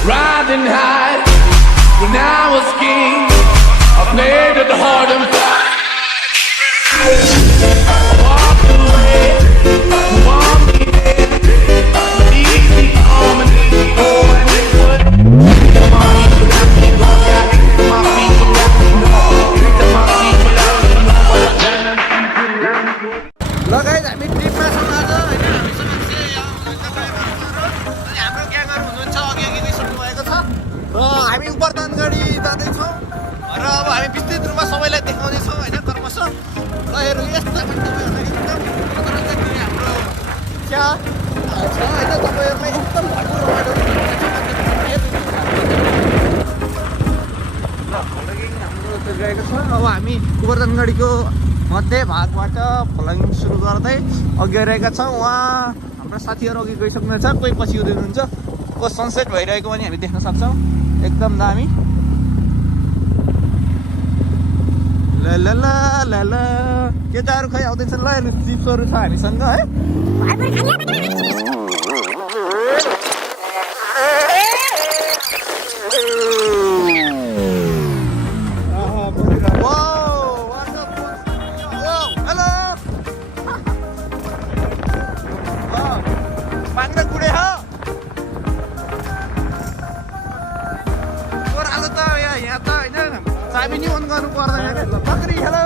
Riding high when I was king. I played at the hard and fast. Walk away, want me there. Easy on and easy go and it would. My feet got me going, got my feet got me going. My feet got me going. ल guys हामी ट्रिपमा छौँ आज होइन हामीसँग चाहिँ हाम्रो ग्याङहरू हुनुहुन्छ अघि अघि गइसक्नु भएको छ र हामी उपरदानगढी जाँदैछौँ र अब हामी विस्तृत रूपमा सबैलाई देखाउँदैछौँ होइन क्रमशः र हेर्नु यस्तो तपाईँहरूलाई एकदम हाम्रो चिया छ होइन तपाईँहरूलाई एकदम भरपुर रमाइलो हाम्रो गएको छ अब हामी उपरदानगढीको मध्य भागबाट भ्लगिङ सुरु गर्दै अघि गइरहेका छौँ उहाँ हाम्रो साथीहरू अघि गइसक्नु छ कोही पछि हुँदै हुनुहुन्छ को सनसेट भइरहेको पनि हामी देख्न सक्छौँ एकदम दामी ल ल ल ल ल केटाहरू खै आउँदैछन् ल चिप्सहरू छ हामीसँग है चाबी नि अन गर्नु पर्दैन ल बकरी हेलो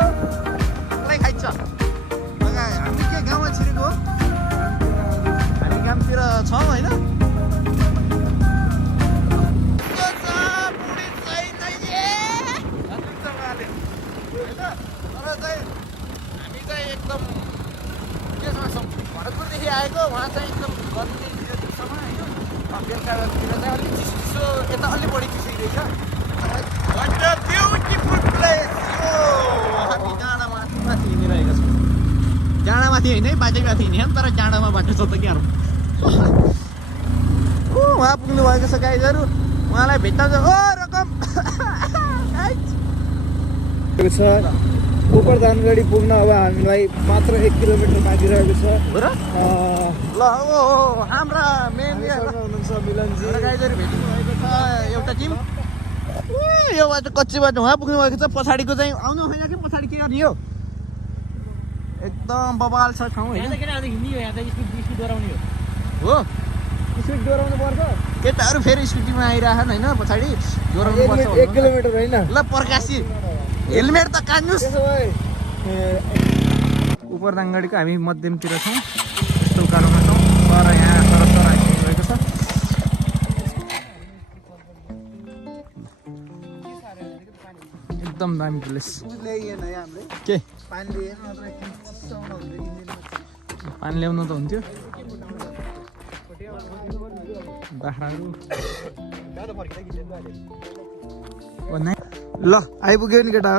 मलाई खाइन्छ हामी के गाउँमा छिरेको हो हामी कामतिर छौँ होइन हामी चाहिँ एकदम केमा छौँ भरतपुरदेखि आएको उहाँ चाहिँ एकदम गतिसम्म होइन बेलुकातिर चाहिँ अलिक चिसो यता अलि बढी चिसो रहेछ What a beautiful place! हामी डाँडामाथि हिँडिरहेका छौँ डाँडामाथि होइन है बाटैमाथि हिँड्यो तर डाँडामा बाटो छ त क्या उहाँ पुग्नु भएको छ गाइजहरू उहाँलाई भेट्टाउँछ ओ रकम छ उपरदानगढी पुग्न अब हामीलाई मात्र 1 किलोमिटर बाँकी रहेको छ ल ओ हाम्रा मेन हुनुहुन्छ मिलनजी गाइजहरू भेट्नु भएको छ एउटा टिम यो बाटो कच्ची बाटो उहाँ पुग्नु भएको छ पछाडिको चाहिँ आउनु होइन कि पछाडि के गर्ने हो एकदम बबाल छ ठाउँ होइन हो स्पिड दोहोऱ्याउनु पर्छ केटाहरू फेरि स्कुटीमा आइरहेछन् होइन पछाडि दोहोऱ्याउनु पर्छ 1 किलोमिटर होइन ल प्रकाशी हेलमेट त कान्नुस् उपरदानगढीको हामी मध्यमतिर छौँ यस्तो उकालोमा छौँ तर यहाँ सरसर आइसकेको छ एकदम दामी प्लेस के पानी ल्याउनु त हुन्थ्यो बाख्राहरू ल आइपुग्यो नि केटा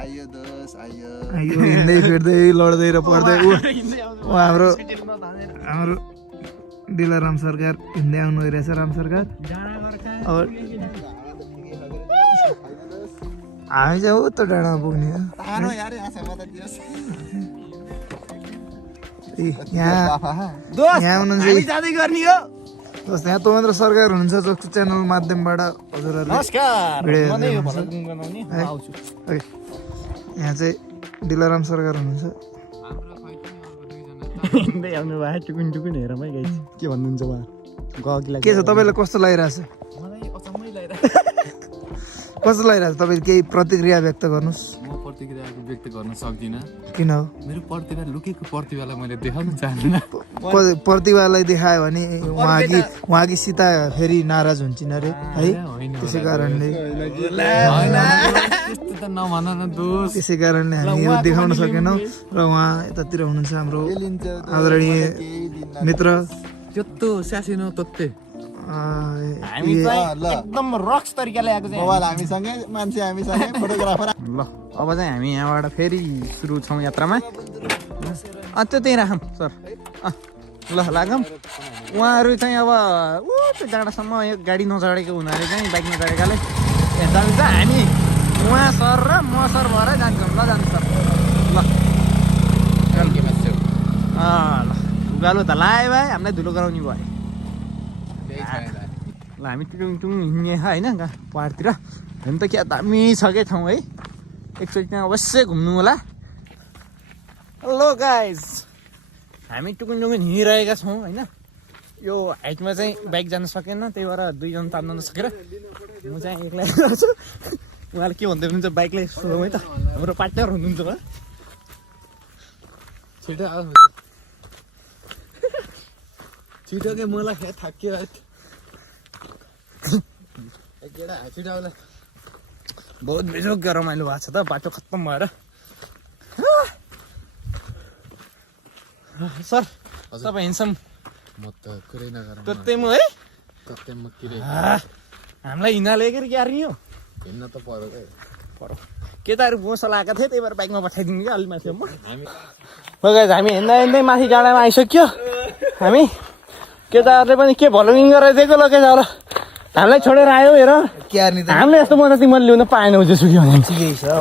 आइयो दोस आइयो हिँड्दै फिर्दै लड्दै र पढ्दै ऊ हाम्रो दिलाराम सरकार हिँड्दै आउनु रहेछ राम सरकार अब हामी चाहिँ उता डाँडामा पुग्ने हो यहाँ हुनुहुन्छ यहाँ तोमेन्द्र सरकार हुनुहुन्छ जसको च्यानल माध्यमबाट हजुरहरूले यहाँ चाहिँ दिलाराम सरकार हुनुहुन्छ टुकुन टुकुन हेरमै गाइस के भन्नुहुन्छ उहाँ के छ तपाईँलाई कस्तो लागिरहेछ कस्तो लागिरहेछ तपाईँले केही प्रतिक्रिया व्यक्त गर्नुहोस् म प्रतिक्रिया व्यक्त गर्न सक्दिनँ किन हो मेरो प्रतिभा लुकेको प्रतिभालाई मैले देखाउन चाहदिनँ प्रतिभालाई देखायो भने उहाँकी सीता फेरि नाराज हुन्छन् अरे है त्यसै कारणले त्यसै कारणले हामी यो देखाउन सकेनौँ र उहाँ यतातिर हुनुहुन्छ हाम्रो आदरणीय मित्र त्यत्तो स्यासिनो तत्ते हामी एकदम रक्स तरिकाले आएको चाहिँ मोबाइल हामीसँगै मान्छे हामीसँगै फोटोग्राफर ल अब चाहिँ हामी यहाँबाट फेरि सुरु छौँ यात्रामा त्यो त्यहीँ राखौँ सर ल लागौँ उहाँहरू चाहिँ अब त्यो डाँडासम्म यो गाडी नचढेको हुनाले चाहिँ बाइक नचढेकाले जान्छ हामी उहाँ सर र म सर भएर जान्छौँ ल जान्छ सर ल ल उकालो त लायो भाइ हामीलाई धुलो गराउने भयो ल हामी टुङ हिँड्ने होइन पहाडतिर हुन त क्या दामी छ क्या ठाउँ है एकचोटि त्यहाँ अवश्य घुम्नु होला हेलो गाइज हामी टुकुन हिँडिरहेका छौँ होइन यो हाइटमा चाहिँ बाइक जान सकेन त्यही भएर दुईजना तान्न नसकेर म चाहिँ एक्लै छु उहाँले के भन्दै हुनुहुन्छ बाइकलाई सोधौँ है त हाम्रो पार्टनर हुनुहुन्छ उहाँ छिटो आऊ छिटो के मलाई थाक्यो केटा छिटो आउला बहुत बेजोग रमाइलो भएको छ त बाटो खत्तम भएर सर तपाईँ हिँड्छौँ म त कुरै नगर त्यस्तै म है कतै म किरे हामीलाई हिँड्नाले के यारी हो हिँड्न त पर्यो पर केटाहरू बोसो लगाएको थिएँ त्यही भएर बाइकमा पठाइदिनु कि अलि माथि म हामी हामी हिँड्दै माथि डाँडामा आइसक्यो हामी केटाहरूले पनि के भ्लगिङ गरेर दिएको ल केटा होला हामीलाई छोडेर आयो हेर हामीले यस्तो मजा चाहिँ मैले ल्याउन पाएन जेसुकी भने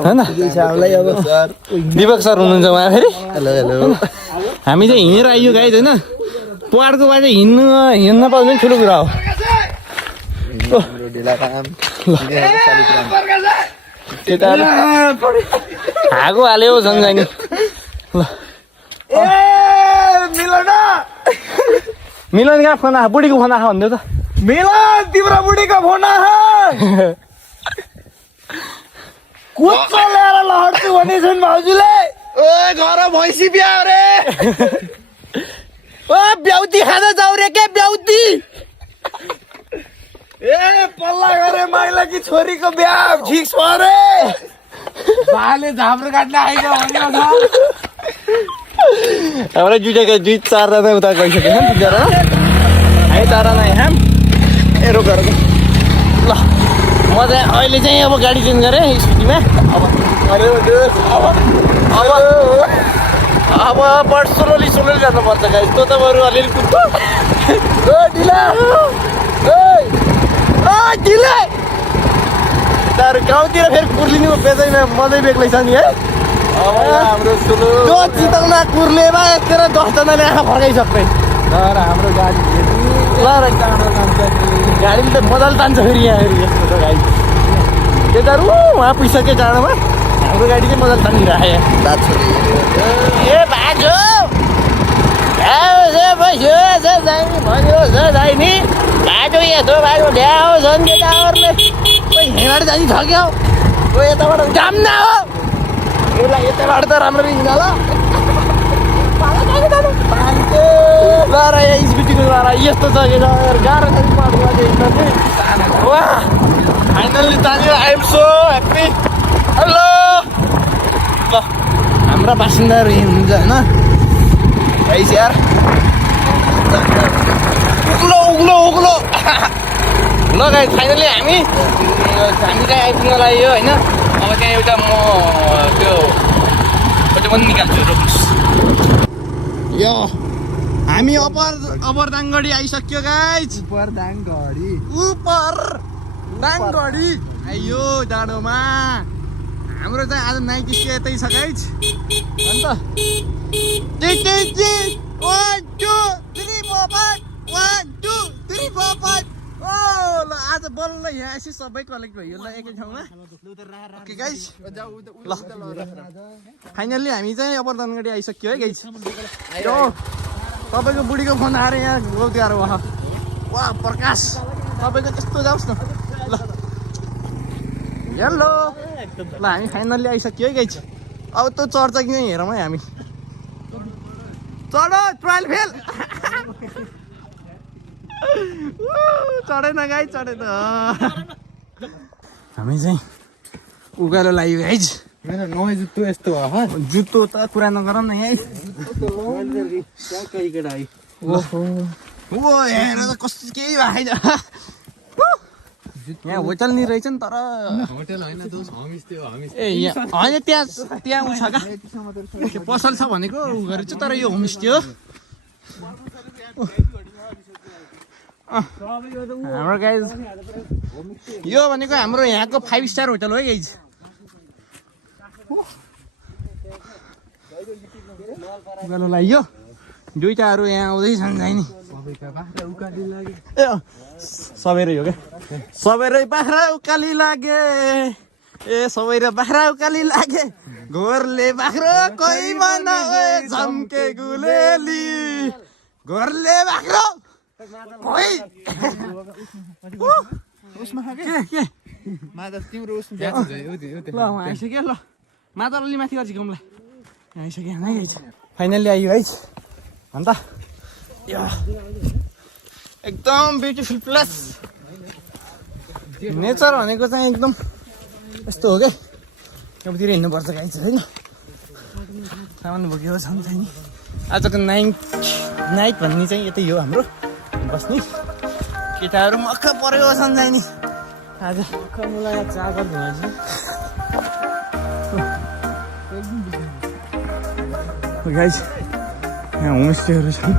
होइन दिपक सर हुनुहुन्छ उहाँ फेरि हामी चाहिँ हिँडेर आइयो गाइज होइन पहाडको बाटो हिँड्न पाउँछ नि ठुलो कुरा हो केटाहरू हागो हाल्यो झन् जाने ल मिलन कहाँ फोन आयो बुढीको फोन आयो भन्दै त मिलन तिम्रो बुढीको फोन आयो कुच्चो ल्याएर लड्छु भनेछन् भाउजूले ओ घर भैँसी ब्याउ रे ओ ब्याउती खाँदा जाउ रे के ब्याउती ए पल्ला गरे माइला कि छोरीको बिहा ठिक छ रे बाले झाम्रो काट्न आएको भन्यो छ हाम्रो दुई चारजना उता गइसक्यो तिनजना हामी चारजना यहाँ ए रोक ल म चाहिँ अहिले चाहिँ अब गाडी चेन्ज गरेँ स्कुटीमा अब बड स्लोली जानुपर्छ गाइस त बरु अलिअलि कुद्छ ढिला तर गाउँतिर फेरि कुर्लिनु बेच्दैन मजै बेग्लै छ नि है हाम्रो त्यो चितौना कुर्लेमा यतिर 10जनाले आँखा फर्काइसक्ने तर हाम्रो गाडी गाडी त मजाले तान्छ फेरि यहाँ फेरि यस्तो छ गाडी केटाहरू उहाँ पुगिसक्यो जाडोमा हाम्रो गाडी चाहिँ मजाले तानिरहेको ए बाजो नि बाटो यस्तो बाटो ल्याओ झन् केटाहरूले कोही हिँडेर जाने छ क्या हो यताबाट जाम्न हो यसलाई यताबाट त राम्ररी हिँड ल स्कुटीको द्वारा यस्तो छ कि गाह्रो छ वा फाइनल्ली तान्यो आइएम सो ह्याप्पी हेलो ल हाम्रा बासिन्दाहरू हिँड्नुहुन्छ होइन गाइस यार उग्लो ल गाइस फाइनली हामी चाहिँ आइपुग्न लाग्यो होइन अब त्यहाँ एउटा म त्यो फोटो पनि निकाल्छु रोक्नुहोस् यो हामी अपर दाङगढी आइसक्यो गाइस उपर दाङगढी आइयो डाँडोमा हाम्रो चाहिँ आज नाइट स्टे यतै छ गाइस अन्त 1 2 3 4 5 1 2 3 4 5 ओ ल आज बल्ल यहाँ आएपछि सबै कलेक्ट भयो ल एकै ठाउँमा ओके गाइस ल फाइनल्ली हामी चाहिँ अपर दाङगढी आइसक्यो है गाइस यो तपाईँको बुढीको फोन आएर यहाँ गौती आएर वाह प्रकाश तपाईँको त्यस्तो जाओस् न ल हेलो ल हामी फाइनल्ली आइसक्यो है गाइस अब त्यो चर्चा किन हेरौँ है हामी चढो ट्रायल फेल चढेन गाइस चढेन हामी चाहिँ उकालो लाग्यो गाइस मेरो नयाँ जुत्तो यस्तो हो जुत्तो त कुरा नगर न यहाँ हेर त कस्तो केही भएन यहाँ होटल नि रहेछ नि तर होटल होइन ए यहाँ होइन त्यहाँ उ छ क्या पसल छ भनेको उ गरेर चाहिँ तर यो होमस्टे हो हाम्रो गाइज यो भनेको हाम्रो यहाँको 5 स्टार होटल हो है गाइज उकालो लाग्यो दुईटाहरू यहाँ आउँदैछन् नि सबैरै हो क्या सबैरै बाख्रा उकाली लागे ए सबैरै बाख्रा उकाली लागे घोरले बाख्रो कोही मन झम्के गुलेली घोरले बाख्रो कोही उसमा के माता तिम्रो उसमा ल आइसक्यो ल माता अलि माथि गर्छ गमलाई आइसक्यो है फाइनल्ली आइयो है अन्त एकदम ब्युटिफुल प्लेस नेचर भनेको चाहिँ एकदम यस्तो हो क्या यहाँतिर हिँड्नुपर्छ गाई चाहिँ होइन सामान बोकेको छ नि चाहिँ नि आजको नाइट भन्ने चाहिँ यतै हो हाम्रो बस्ने केटाहरू मक्ख परेको छन् चाहिँ नि आज मलाई चाकर धुवान्छ गाइस यहाँ होमस्टेहरू छन्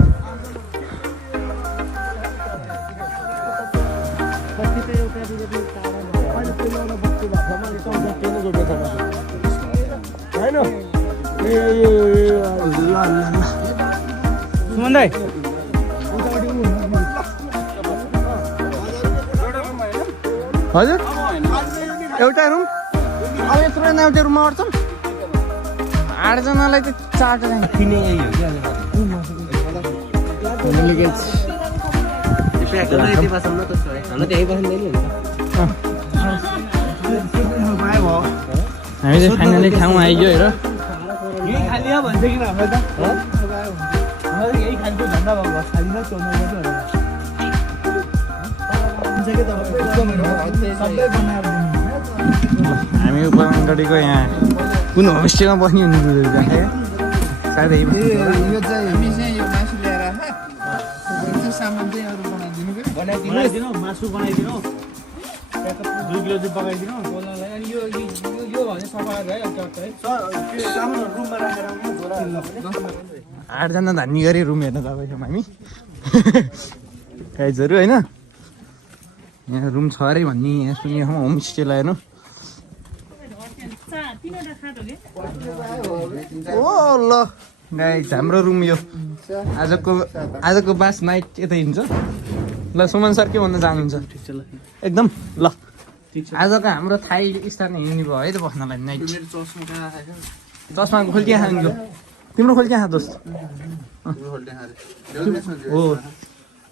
सुमन हजुर एउटा रुम अब यत्रो एउटा रुममा अट्छौँ 8 जनालाई त 4 जना किने यही हो हामी चाहिँ फाइनली ठाउँ आइगयो हेर हामी उपमण्डलीको यहाँ कुन होमस्टेमा बस्ने हुनु सायद यो चाहिँ यो मासु ल्याएर सामान चाहिँ अरू बनाइदिनु मासु बनाइदिनु 2 किलो चाहिँ पकाइदिनु बोल्नलाई अनि यो भने सफा भइहाल्छ सामानहरू रुममा राखेर 8 जना धान्ने गरी रुम हेर्न जाँदैछौँ हामी गाइजहरू होइन यहाँ रुम छ अरे भन्ने यहाँ सुनेको होमस्टेलाई हेर्नु ओ ल गाइज हाम्रो रुम यो आजको बास नाइट यतै हुन्छ ल सुमन सर के भन्न चाहनुहुन्छ एकदम ल आजको हाम्रो थाई स्थान हिँड्ने भयो है त बस्नलाई नाइट चस्मा खोल्टिया खानु तिम्रो खोल्टिया खा दोस्त हो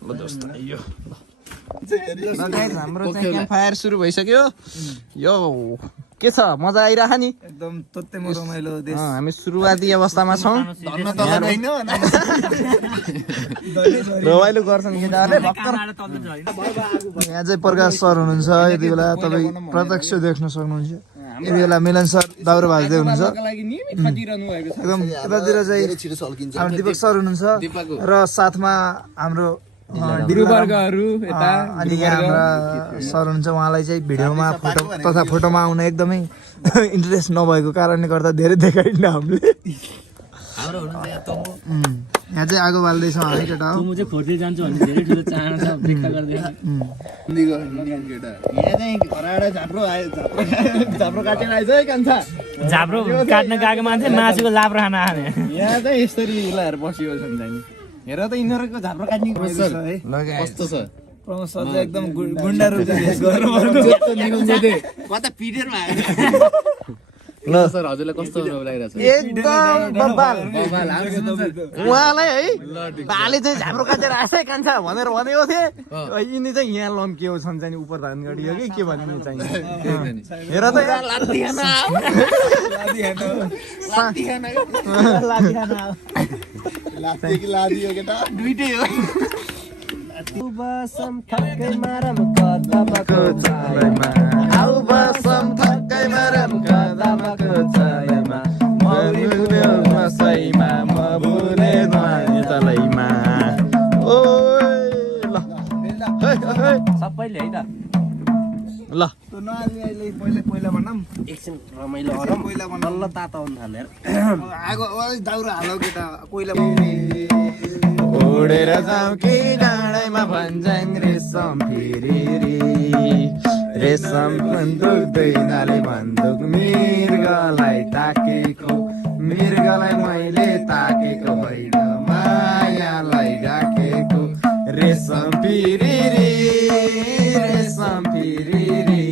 ल दोस्त आइयो हाम्रो चाहिँ क्याम्प फायर सुरु भइसक्यो यो के छ मजा आइरह नि एकदम तत्तेम रमाइलो देश हामी सुरुवाती अवस्थामा छौँ रमाइलो गर्छन् केटाहरूले भर्खर यहाँ चाहिँ प्रकाश सर हुनुहुन्छ यति बेला तपाईँ प्रत्यक्ष देख्न सक्नुहुन्छ यति बेला मिलन सर दाउरा भाज्दै हुनुहुन्छ एकदम यतातिर चाहिँ हाम्रो दिपक सर हुनुहुन्छ र साथमा हाम्रो अनि यहाँ हाम्रा सर हुनुहुन्छ उहाँलाई चाहिँ भिडियोमा फोटो तथा फोटोमा आउन एकदमै इन्ट्रेस्ट नभएको कारणले गर्दा धेरै देखाइन्न हामीले यहाँ चाहिँ आगो बाल्दैछौँ हामी केटा हो झाप्रो काट्न गएको मान्छे मासुको लाब्रो खान आने यहाँ चाहिँ यसरी हिलाएर बसिएको छ नि हेर त यिनीहरूको झाप्रो काट्ने कस्तो छ प्रमोद सर चाहिँ एकदम गुन्डा रूप कता पिडेर ल सर हजुरलाई कस्तो लागिरहेछ एकदम बब्बाल उहाँलाई है भाले चाहिँ झाप्रो काटेर आएछ कान्छ भनेर भनेको थिएँ यिनी चाहिँ यहाँ लम्किएको छन् चाहिँ उप धानगढी हो कि के भन्ने चाहिँ हेर त दुइटै हो बसम थक्कै मारम कदमको छायामा मरुले मसैमा म बुले तलैमा ओ ल सबैले है त ल पहिला भनौँ एकछिन रमाइलो गरौँ पहिला बल्ल तातो हुन थाल्यो आगो दाउरा हालौ केटा पहिला उडेर जाउँ कि डाँडैमा भन्छन् रेशम फेरि रेशम दुख्दैनाले बन्दुक मृगलाई मृगलाई मैले ताकेको होइन मायालाई डाकेको रेशम फिरिरी रेशम फिरिरी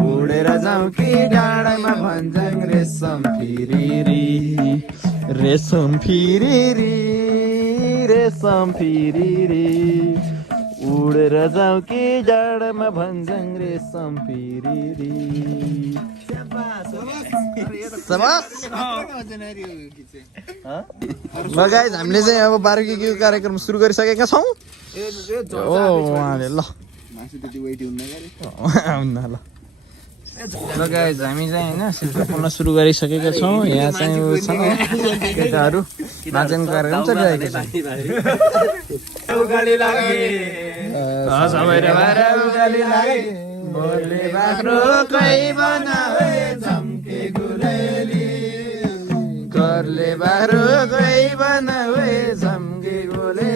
उडेर जाउँ कि डाँडामा भन्ज्याङ रेशम फिरिरी रेशम फिरिरी रेशम फिरिरी उडेर जाउँ कि डाँडामा भन्ज्याङ रेशम फिरिरी गाइज हामीले चाहिँ अब बार्बिक्यू कार्यक्रम सुरु गरिसकेका छौँ उहाँले ल ल गाइज हामी चाहिँ होइन शिल्पपूर्ण सुरु गरिसकेका छौँ यहाँ चाहिँ छ केटाहरू नाचन कार्यक्रम चलिरहेको घरले बाह्रो गई बनावे झम्के गोले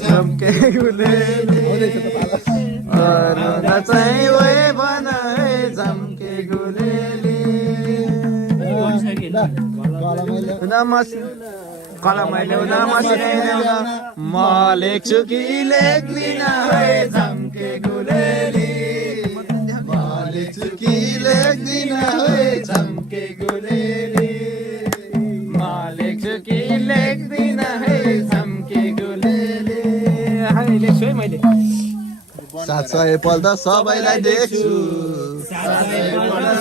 झम्के गोले नचाइ ओए बनावे झम्के गोले कला मैले म लेख्छु कि लेख्दिन है झम्के गुलेली म लेख्छु कि लेख्दिन है झम्के गुलेली म लेख्छु कि लेख्दिन है झम्के गुलेली लेख्छु है मैले 700 पल्ट सबैलाई देख्छु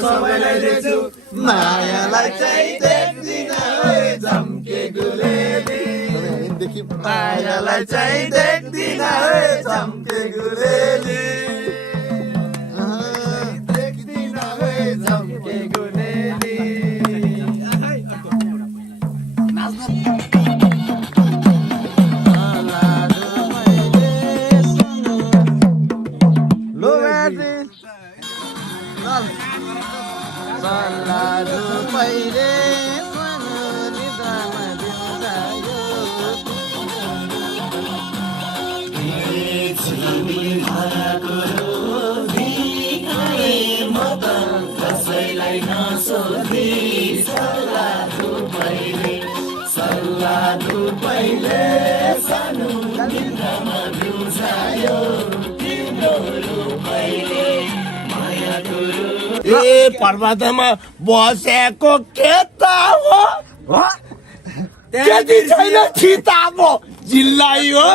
सबैलाई देख्छु मायालाई चाहिँ देख्दिन है झम्के गुलेली मायालाई चाहिँ देख्दिन है झम्के गुलेली देख्दिन है झम्के गुलेली सल्लाहु पहिले निद्रामा दिउँजायो म त कसैलाई नसोधी सल्लाहु पहिले सानो निद्रामा दिउँजायो तिम्रो पहिले ए पर्वतमा बसेको के त हो त्यति छैन छिता पो जिल्लाई हो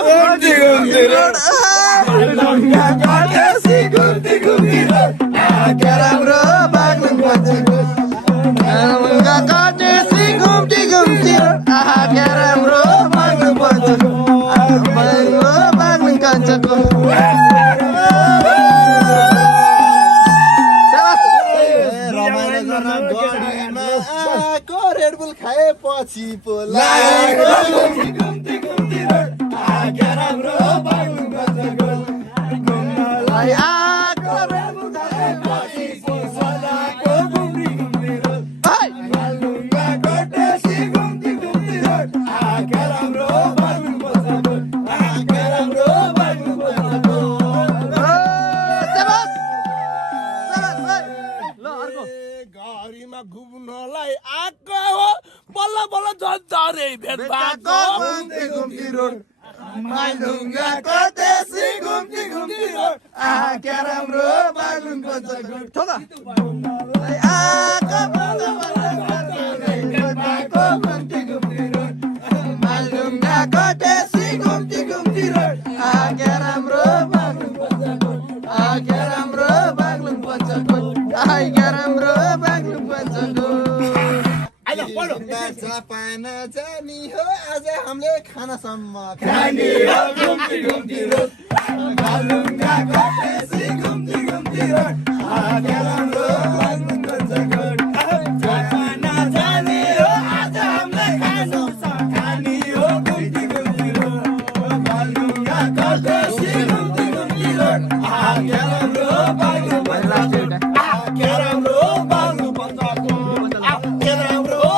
राम्रो बाग्लुङ पञ्चको काटेसी घुम्टी घुम्टी राम्रो बाग्लुङ पञ्चको बाग्लुङ कान्छको रेडबुल खाएपछि पो घरीमा घुम्नलाई आएको हो बल्ल बल्ल झरे भेट भएको घुम्ती रोड माइलुङ्गाको देशी घुम्ती घुम्ती रोड क्या राम्रो बाग्लुङ पञ्चको ठोका माइलुङ्गाको देशी घुम्ती घुम्ती रोड क्या राम्रो बाग्लुङ पञ्चको क्या राम्रो बाग्लुङ पञ्चको क्या राम्रो बाग्लुङ पञ्चको जापान जानी हो आज हामीले खानासम्म खाने हो घुम्ती घुम्ती रोड बाग्लुङगाको देशी घुम्ती घुम्ती रोड क्या राम्रो बाग्लुङ पञ्चको जापान जानी हो आज हामीले खाने हो घुम्ती घुम्ती रोड बाग्लुङगाको देशी घुम्ती घुम्ती रोड क्या राम्रो बाग्लुङ पञ्चको क्या राम्रो बाग्लुङ पञ्चको क्या राम्रो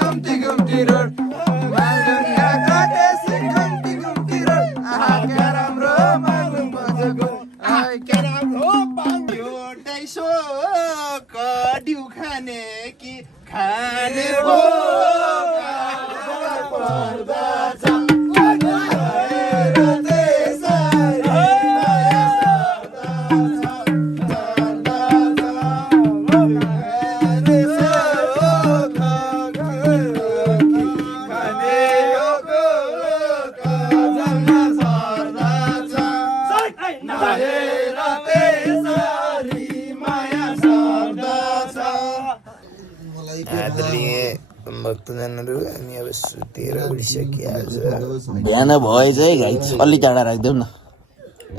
Come आदरणीय भक्तजनहरू हामी अब सुतेर उठिसकियो आज बिहान भयो चाहिँ गाई अलि टाढा राखिदेऊ न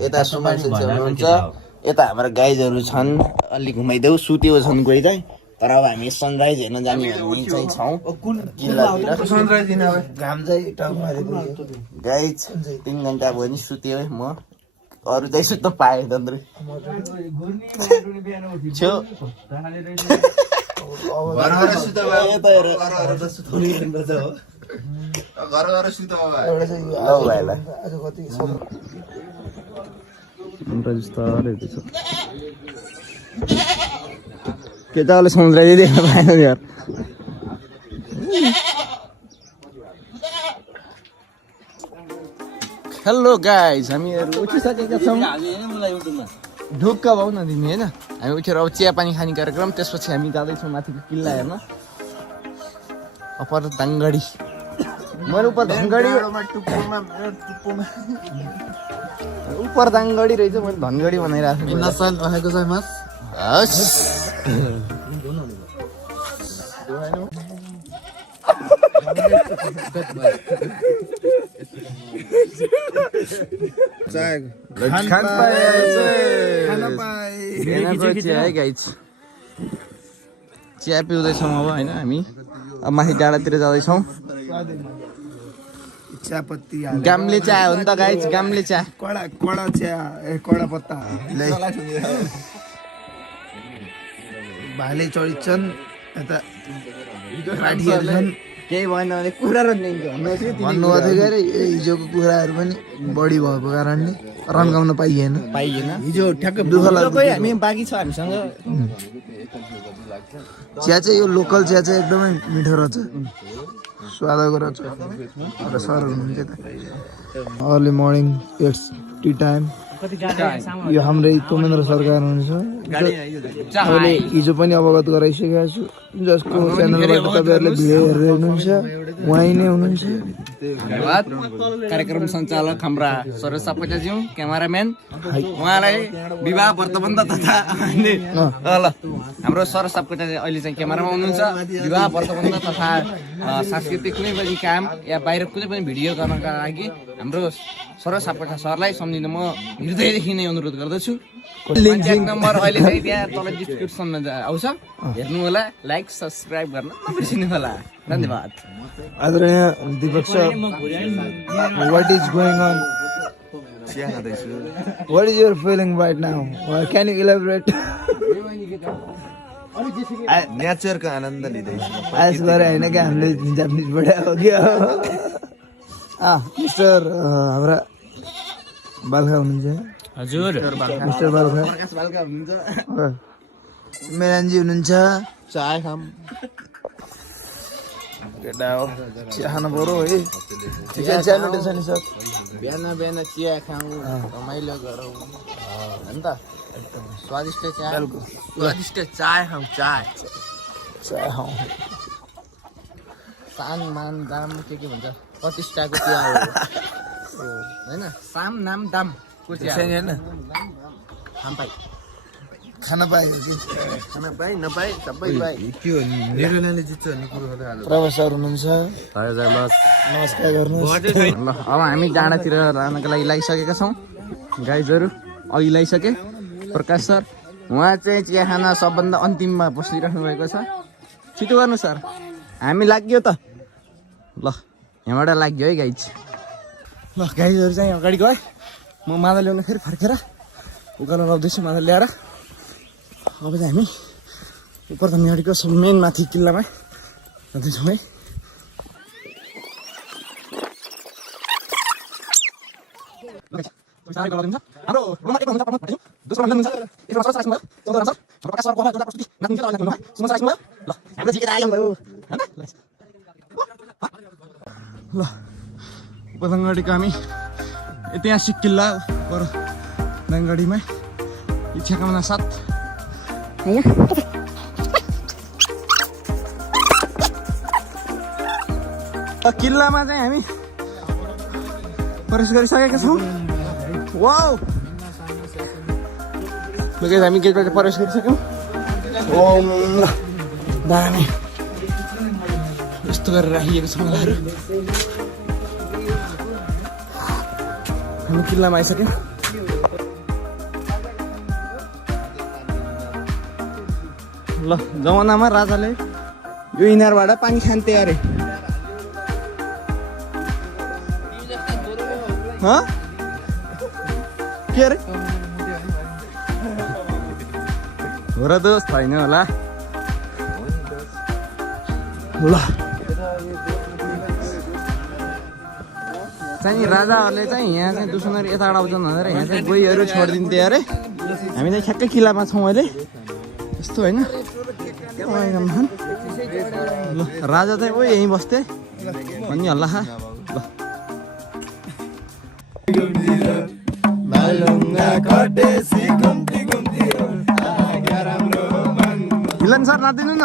यता सुमान सेन्सी हुनुहुन्छ यता हाम्रो गाइजहरू छन् अलि घुमाइदेऊ सुत्यो छन् कोही चाहिँ तर अब हामी सनराइज हेर्न जाने हामी चाहिँ छौँ किल्लातिर घाम चाहिँ टाउमा गाइज 3 घन्टा भयो नि सुत्यो है म अरू चाहिँ सुत्न पाएँ तन्त्र छेउ केटाले समुद्र देख्न पाएन यार हेलो गाइज हामीहरू उठिसकेका छौँ ढुक्क भाउ न तिमी होइन हामी उठेर अब चिया पानी खाने कार्यक्रम त्यसपछि हामी जाँदैछौँ माथिको किल्ला हेर्न अप्पर दाङगढी मैले उपर धनगढी उपर दाङगढी रहेछ मैले धनगढी बनाइरहेको छु चिया पिउँदैछौँ अब होइन हामी अब माथि डाँडातिर जाँदैछौँ चियापत्ती गाम्ले चिया हो नि त गाइज गाम्ले चिया कडा चिया कडा पत्ता भाले चढिन्छन् यता काठीहरू छन् केही भएन भने कुरा भन्नुभएको थियो कि अरे हिजोको कुराहरू पनि बढी भएको कारणले रन्काउन पाइएन हिजो ठ्याक्कै दुःख लाग्यो हामी बाँकी छ हामीसँग चिया चाहिँ यो लोकल चिया चाहिँ एकदमै मिठो रहेछ स्वादको रहेछ र सर हुनुहुन्छ त early morning it's T time यो हाम्रै तोमेन्द्र सरकार हुनुहुन्छ अहिले हिजो पनि अवगत गराइसकेको छु जसको च्यानलबाट तपाईँहरूले भिडियो हेरेर हुनुहुन्छ उहाँ नै हुनुहुन्छ धन्यवाद कार्यक्रम सञ्चालक हाम्रा सरोज सापकोटाज्यू क्यामेराम्यान उहाँलाई विवाह व्रतबन्ध तथा ल हाम्रो सरोज सापकोटा अहिले चाहिँ क्यामेरामा हुनुहुन्छ विवाह व्रतबन्ध तथा सांस्कृतिक कुनै पनि काम या बाहिर कुनै पनि भिडियो गर्नका लागि हाम्रो सरोज सापकोटा सरलाई सम्झिन म हृदयदेखि नै अनुरोध गर्दछु कन्ट्याक्ट नम्बर अहिले चाहिँ त्यहाँ तल डिस्क्रिप्सनमा आउँछ हेर्नु होला लाइक सब्सक्राइब गर्न नबिर्सिनु होला धन्यवाद आदरणीय Deepak sir what is going on what is your feeling right now can you elaborate नेचरको आनन्द लिँदैछु आज गरे होइन क्या हामीले जापानिजबाट हो कि मिस्टर हाम्रा बालखा हुनुहुन्छ हजुर मिस्टर बालखा प्रकाश बालका हुनुहुन्छ मेरानजी हुनुहुन्छ चाय खाम केटा हो चिया खानु पर्यो है चिया च्यानल छ नि सर बिहान बिहान चिया खाउँ रमाइलो गरौँ हो नि त स्वादिष्ट चाय खाउँ चाय खाउँ सान मान दाम के भन्छ प्रतिष्ठाको चिया हो होइन साम नाम दामको चिया होइन खाम पाइ खाना पायो कि खाना पाइ नपाइ सबै पाइ निर्णयले जित्छ भन्ने कुरो प्रोफेसर हुनुहुन्छ नमस्कार गर्नुहोस् ल अब हामी डाँडातिर लानको लागि लागिसकेका छौँ गाइजहरू अघि लागिसके प्रकाश सर उहाँ चाहिँ चिया खाना सबभन्दा अन्तिममा बसिराख्नु भएको छ छिटो गर्नु सर हामी लाग्यो त ल यहाँबाट लाग्यो है गाइज ल गाइजहरू चाहिँ अगाडि गए म माला ल्याउनु फेरि फर्केर उकालो लाउँदैछु माला ल्याएर अब चाहिँ हामी उपर धनगढीको मेन माथि किल्लामा जाँदैछौँ है ल पतङ्गडीको हामी ऐतिहासिक किल्ला पर दाङगढीमा इच्छाकामना साथ किल्लामा चाहिँ हामी प्रवेश गरिसकेका छौँ। वाउ हामी गेटबाट प्रवेश गरिसक्यौँ। दामी यस्तो गरेर राखिएको छ मालाहरू। हामी किल्लामा आइसक्यौँ। ल जमानामा राजाले यो इनारबाट पानी खान्थे अरे। के अरे हो र दोस्त छैन होला। ल चाहिँ राजाहरूले चाहिँ यहाँ चाहिँ दुश्मनहरू यताबाट आउँछन् भनेर यहाँ चाहिँ गोहीहरू छोडिदिन्थे अरे। हामी चाहिँ ठ्याक्कै किल्लामा छौँ अहिले। यस्तो होइन ल राजा चाहिँ ओ यहीँ बस्थे भन्ने हल्ला खा। मिलन सर नाचिदिनु न।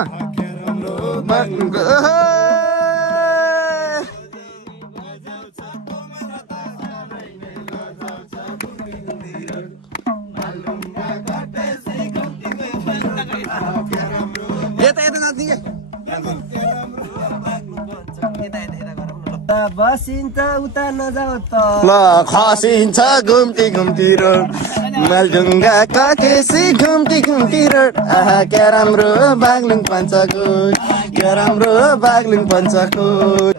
बसिन्छ उता नजाऊ त ल खसिन्छ घुम्ती घुम्ती रोड मालडुङ्गा काटेसी घुम्ती घुम्ती रोड आहा क्या राम्रो बागलुङ पञ्चकोट क्या राम्रो बागलुङ पञ्चकोट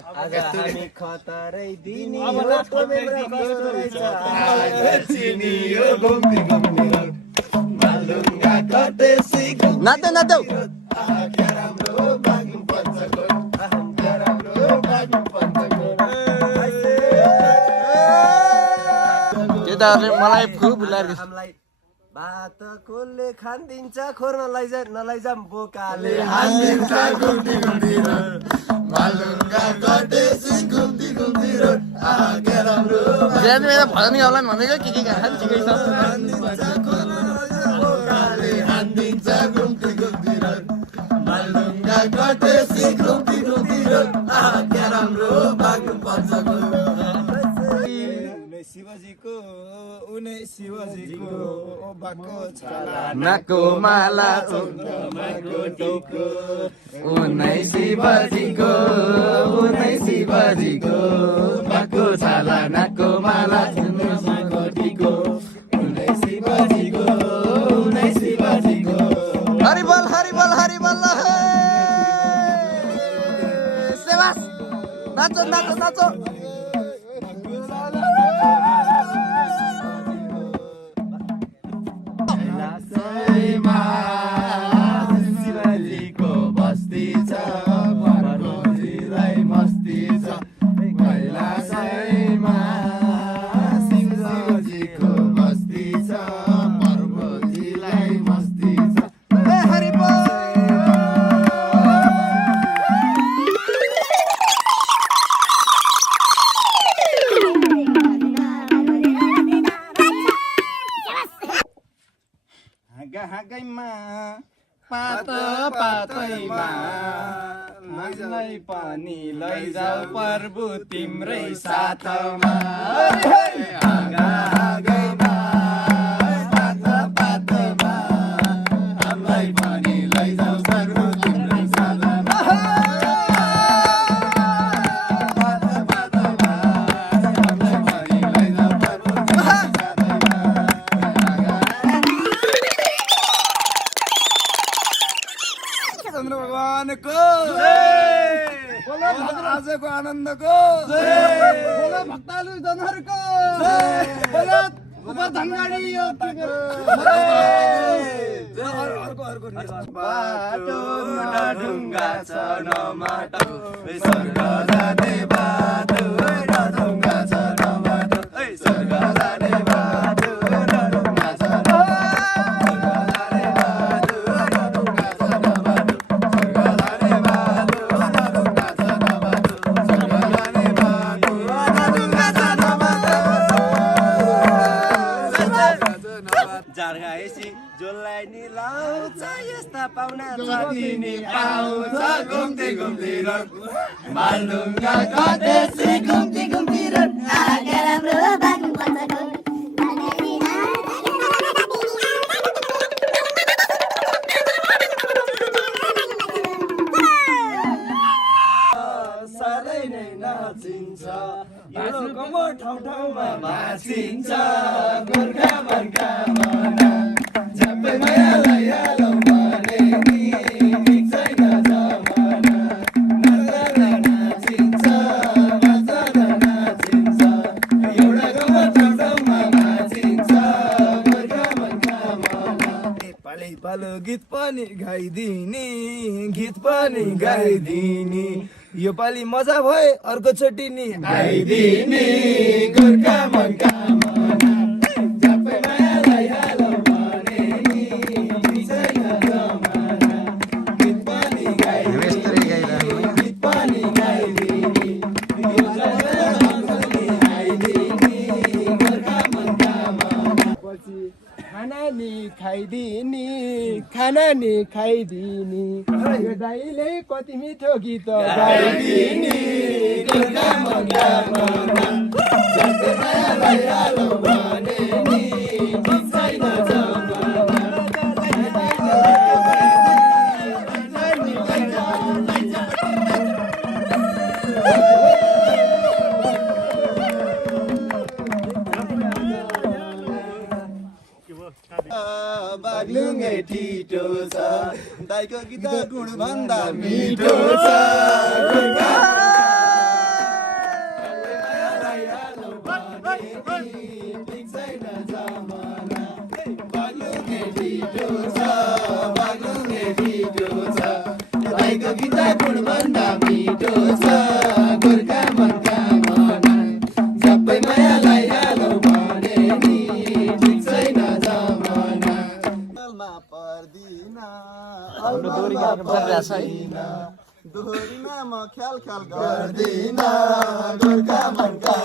नाच्दै नाच्दै केटाहरूले मलाई खुब हामीलाई भात कसले खान्दिन्छ खोर नलैजा बोकाले हान्दिन्छ घुम्ती घुम्ती रोड मालुङ्गा कटेसी घुम्ती घुम्ती रोड आहा के राम्रो भजनी होला भनेको के खान्छ ठिकै छ। हान्दिन्छ घुम्ती घुम्ती रोड मालुङ्गा कटेसी घुम्ती घुम्ती रोड आहा के राम्रो बाग्नु पर्छ शिवजीको उनै शिवजीको बाको छाला नाको माला उनै शिवजीको बाको छाला नाको माला हरिबल हरिबल हरिबल सेवास नाचो नाचो नाचो। शिवजीको बस्ती छ पार्वतीलाई मस्ती छ कैलाशमा शिवजीको बस्ती छ पार्वतीलाई मस्ती छ। हाँगैमा पात पातैमा मलाई पनि लैजाऊ प्रभु तिम्रै साथमा। हाँगैमा पात पातमा मलाई पनि लैजाऊ प्रभु तिम्रै साथमा। भगवानको बोलो आजको आनन्दको बोलो भक्तालु जनहरूको बोलो उपधनगढी बाटो ढुङ्गा छ नमाटो स्वर्ग जाने बाटो ढुङ्गा छ नमाटो स्वर्ग जाने बाटो ढुङ्गा छ घाइसी जसलाई नि लाउँछ यस्ता पाहुना छदिनी आउँछ घुम्ती घुम्ती रोड मालुङ्गा कटेसी घुम्ती घुम्ती रोड आगा राम्रो बाग्नु पर्छ गोड साह्रै नै नाचिन्छ यो कमो ठाउँ ठाउँमा भाँचिन्छ गोर्खा मनका मना झ्याप्पै मायालाई हालौँ भने नि ठिक छैन जमाना नाच्दा नाचिन्छ बाँच्दा नाचिन्छ एउटा कमो ठाउँ ठाउँमा भाँचिन्छ गोर्खा मनका मना नेपाली पालो गीत पनि गाइदिने यो पालि मजा भए अर्को चोटि नि आइदिने गोर्खा मनका मना झ्याप्पै मायालाई हालौँ भने नि ठिक छैन जमाना गीत पनि गाइदिने यो जमाना आइदिने गोर्खा मनका मना पछि खाना नि खाइदिने यो दाइले कति मिठो गीत गाइदिने गोर्खा मनका मना झ्याप्पै मायालाई हालौँ भने नि ठिक छैन जमाना बाग्लुङे ठिटो छ दाइको गीत गुण भन्दा मिठो छ गोर्खा मायालाई हालौँ भने नि ठिक छैन जमाना बाग्लुङे ठिटो छ दाइको गीत गुण भन्दा मिठो छ गोर्खा मनका मना झ्याप्पै मायालाई हालौँ भने नि ठिक छैन जमाना दोहोरीमा म ख्याल गर्दिन गोर्खा मनका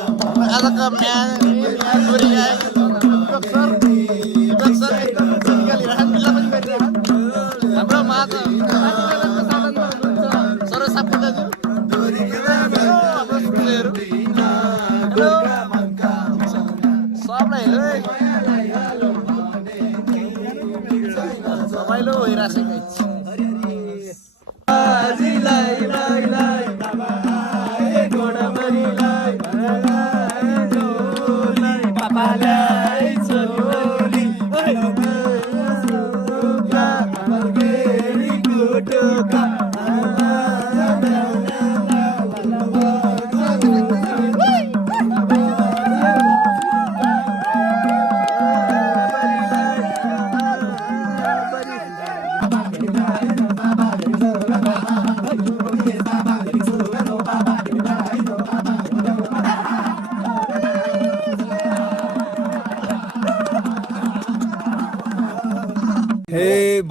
रमाइलो भइरहेको छ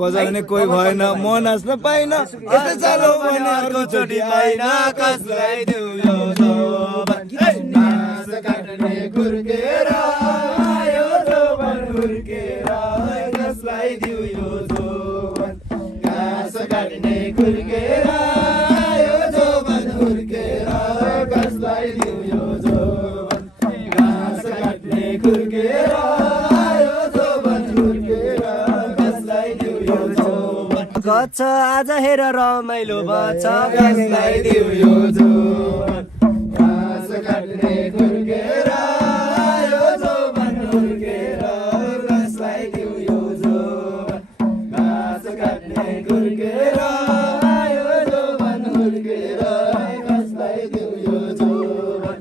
बजाउने कोही भएन म नाच्न पाइन यस्तै चालो भने अर्को चोटि आइन कसलाई देऊ यो जोबन नाच काट्ने गुर्केर आयो जोबन हुर्केर कसलाई देऊ यो जोबन नाच काट्ने गुर्केर आयो जोबन हुर्केर कसलाई देऊ यो जोबन नाच काट्ने गुर्केर गछ आज हेर रमाइलो बच्छ कसलाई दिउ यो जोबन घाँस काट्ने गुर्केर आयो जोबन हुर्केर कसलाई दिउ यो जोबन घाँस काट्ने गुर्केर आयो जोबन हुर्केर कसलाई दिउ यो जोबन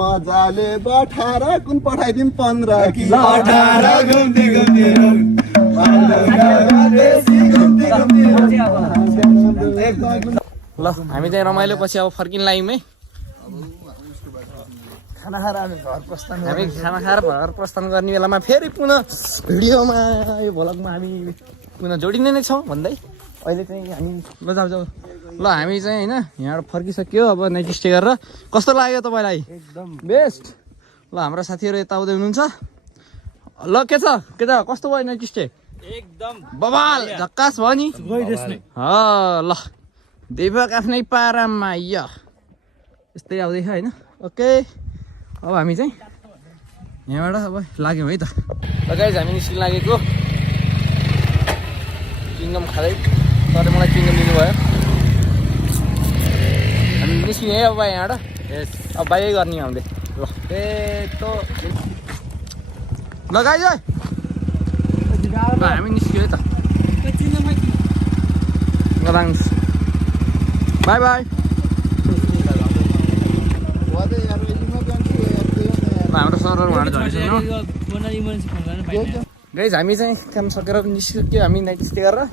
मजाले बठार कुन पठाइदिउँ 15 किलो 18 घुम्ती घुम्ती ल हामी चाहिँ रमाइलो पछि अब फर्किन लाग्यौँ है खाना खाएर हामी घर प्रस्थान हामी खाना खाएर घर प्रस्थान गर्ने बेलामा फेरि पुनः भिडियोमा यो भ्लगमा हामी पुनः जोडिने नै छौँ भन्दै अहिले चाहिँ हामी ल जाऊ ल हामी चाहिँ होइन यहाँबाट फर्किसक्यो अब नाइट स्टे गरेर कस्तो लाग्यो तपाईँलाई एकदम बेस्ट ल हाम्रो साथीहरू यता आउँदै हुनुहुन्छ ल के छ कस्तो भयो नटिस्टे एकदम बबाल झक्कास भयो नि ल देवक आफ्नै पारामा यस्तै आउँदैछ होइन ओके अब हामी चाहिँ यहाँबाट अब लाग्यौँ है त गाइस हामी निस्किन लागेको चिङ्गम खाँदै तर मलाई चिङ्गम दिनुभयो हामी निस्किने है अब यहाँबाट अब बाइकै गर्ने आउँदै ल ल गाइस हामी निस्क्यो है त बाई बाई हाम्रो सरहरू उहाँबाट झरिसक्नु गाइस हामी चाहिँ काम सकेर निस्क्यो हामी नाइट स्टे गरेर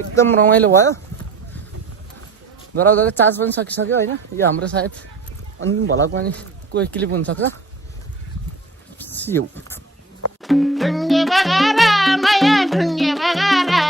एकदम रमाइलो भयो गराउँदा चार्ज पनि सकिसक्यो होइन यो हाम्रो सायद अन्तिम भलाको पनि कोही क्लिप हुनसक्छ ढुङ्गे बगारा माया ढुङ्गे बगारा